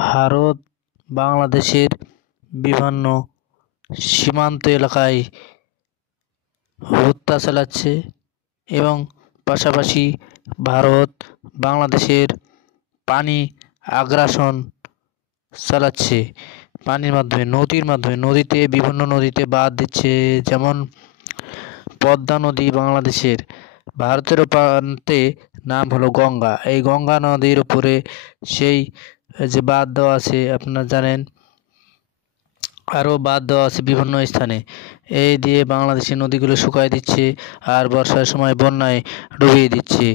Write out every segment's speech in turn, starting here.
ভারত বাংলাদেশের বিভিন্ন সীমান্ত এলাকায় হত্যা চালাচ্ছে এবং পাশাপাশি ভারত বাংলাদেশের পানি আগ্রাসন চালাচ্ছে পানির মাধ্যমে নদীতে বিভিন্ন নদীতে বাঁধ দিচ্ছে। যেমন পদ্মা নদী বাংলাদেশের, ভারতের প্রান্তে নাম হলো গঙ্গা। এই গঙ্গা নদীর উপরে সেই যে বাঁধ দেওয়া আছে আপনারা জানেন, আরও বাঁধ দেওয়া আছে বিভিন্ন স্থানে। এই দিয়ে বাংলাদেশের নদীগুলো শুকায় দিচ্ছে আর বর্ষার সময় বন্যায় ডুবিয়ে দিচ্ছে।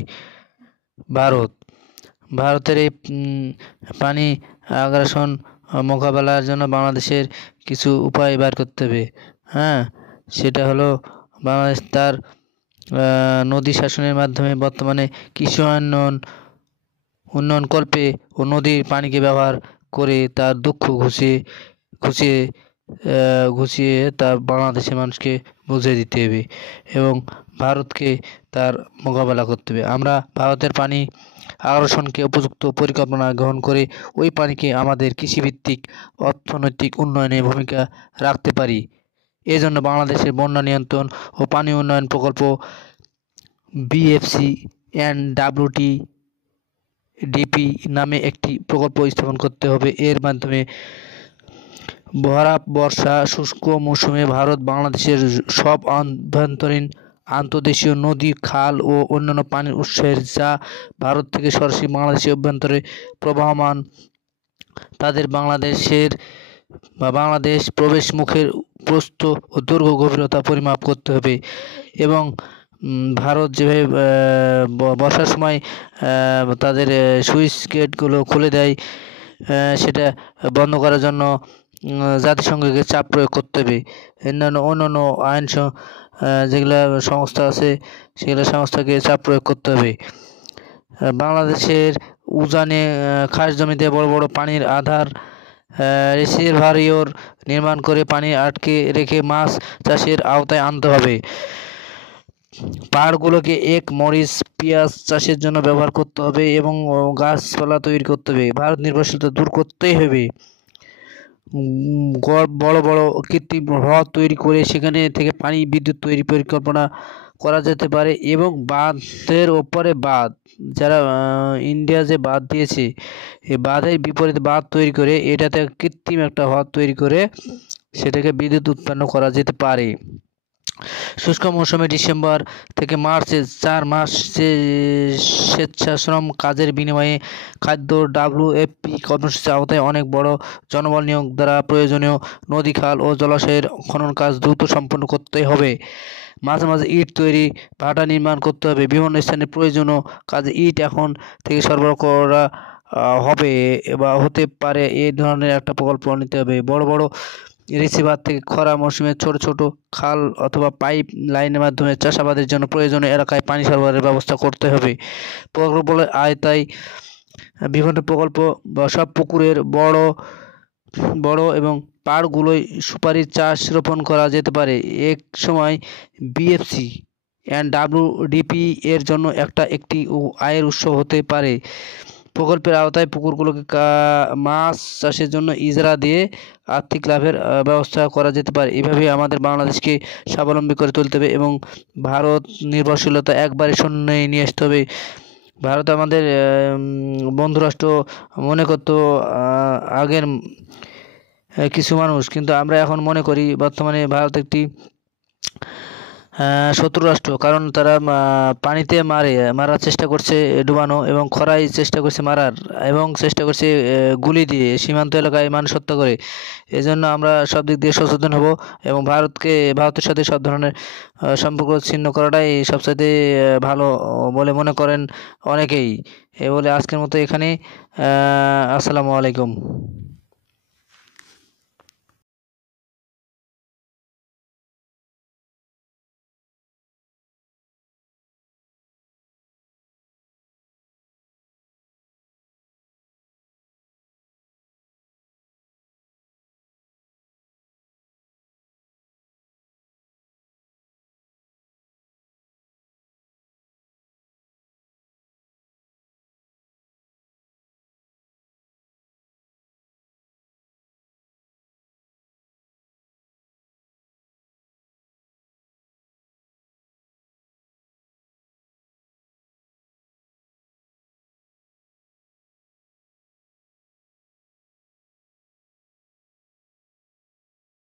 ভারতের এই পানি আগ্রাসন মোকাবেলার জন্য বাংলাদেশের কিছু উপায় বের করতে হবে। সেটা হলো বাংলাদেশ তার নদী শাসনের মাধ্যমে বর্তমানে কৃষি উন্নয়নকল্পে ও নদীর পানিকে ব্যবহার করে তার দুঃখ ঘুচিয়ে তার বাংলাদেশের মানুষকে বুঝিয়ে দিতে হবে এবং ভারতকে তার মোকাবেলা করতে হবে। আমরা ভারতের পানি আগ্রাসনকে উপযুক্ত পরিকল্পনা গ্রহণ করে ওই পানিকে আমাদের কৃষিভিত্তিক অর্থনৈতিক উন্নয়নে ভূমিকা রাখতে পারি। এজন্য বাংলাদেশের বন্যা নিয়ন্ত্রণ ও পানি উন্নয়ন প্রকল্প BFCNWTDP নামে একটি প্রকল্প স্থাপন করতে হবে। এর মাধ্যমে ভরা বর্ষা শুষ্ক মৌসুমে ভারত বাংলাদেশের সব আভ্যন্তরীণ আন্তর্দেশীয় নদী, খাল ও অন্যান্য পানির উৎসের যা ভারত থেকে সরাসরি বাংলাদেশের অভ্যন্তরে প্রবাহমান তাদের বাংলাদেশ প্রবেশ মুখের প্রস্থ ও দৈর্ঘ্য গভীরতা পরিমাপ করতে হবে এবং ভারত যেভাবে বর্ষার সময় তাদের সুইচ গেটগুলো খুলে দেয় সেটা বন্ধ করার জন্য জাতিসংঘকে চাপ প্রয়োগ করতে হবে। অন্যান্য আইন যেগুলো সংস্থা আছে সেগুলো সংস্থাকে চাপ প্রয়োগ করতে হবে। বাংলাদেশের উজানে খাস জমিতে বড় বড় পানির আধার রিজার্ভারিয়র নির্মাণ করে পানি আটকে রেখে মাছ চাষের আওতায় আনতে হবে। পাহাড়গুলোকে মরিচ পেঁয়াজ চাষের জন্য ব্যবহার করতে হবে এবং গাছপালা তৈরি করতে হবে। ভারত নির্ভরশীলতা দূর করতেই হবে। বড় বড় কৃত্রিম হ্রদ তৈরি করে সেখানে থেকে পানি বিদ্যুৎ তৈরি পরিকল্পনা করা যেতে পারে এবং বাঁধের ওপরে বাঁধ, যারা ইন্ডিয়া যে বাঁধ দিয়েছে এই বাঁধের বিপরীতে বাঁধ তৈরি করে এটাতে কৃত্রিম একটা হ্রদ তৈরি করে সেটাকে বিদ্যুৎ উৎপন্ন করা যেতে পারে। শুষ্ক মৌসুমে ডিসেম্বর থেকে মার্চে 4 মাস স্বেচ্ছাশ্রম কাজের বিনিময়ে খাদ্য WFP কর্মসূচির আওতায় অনেক বড় জনবল নিয়োগ দ্বারা প্রয়োজনীয় নদী, খাল ও জলাশয়ের খনন কাজ দ্রুত সম্পন্ন করতে হবে। মাঝে মাঝে ইট তৈরি, ভাটা নির্মাণ করতে হবে। বিভিন্ন স্থানে প্রয়োজনীয় কাজে ইট এখন থেকে সরবরাহ করা হবে বা হতে পারে এই ধরনের একটা প্রকল্প নিতে হবে। বড় বড় রিসিভার থেকে খরা মৌসুমে ছোট ছোট খাল অথবা পাইপ লাইনের মাধ্যমে চাষাবাদের জন্য প্রয়োজনীয় এলাকায় পানি সরবরাহের ব্যবস্থা করতে হবে। প্রকল্পের আওতায় বিভিন্ন প্রকল্প বা সব পুকুরের বড় এবং পাড়গুলোয় সুপারির চাষ রোপণ করা যেতে পারে। এক সময় BFCNWTDP এর জন্য একটি আয়ের উৎস হতে পারে। প্রকল্পের আওতায় পুকুরগুলোকে মাছ চাষের জন্য ইজারা দিয়ে আর্থিক লাভের ব্যবস্থা করা যেতে পারে। এভাবে আমাদের বাংলাদেশকে স্বাবলম্বী করে তুলতে হবে এবং ভারত নির্ভরশীলতা একবারে শূন্যে নিয়ে আসতে হবে। ভারত আমাদের বন্ধুরাষ্ট্র মনে করতো আগের কিছু মানুষ, কিন্তু আমরা এখন মনে করি বর্তমানে ভারত একটি শত্রু রাষ্ট্র। কারণ তারা পানিতে মারার চেষ্টা করছে, ডুবানো, এবং খরায় চেষ্টা করছে মারার, এবং চেষ্টা করছে গুলি দিয়ে সীমান্ত এলাকায় মানুষ হত্যা করে। এজন্য আমরা সব দিক দিয়ে সচেতন হব এবং ভারতের সাথে সব ধরনের সম্পর্ক ছিন্ন করাটাই সবচাইতে ভালো বলে মনে করেন অনেকেই। এ বলে আজকের মতো এখানে আসসালামু আলাইকুম।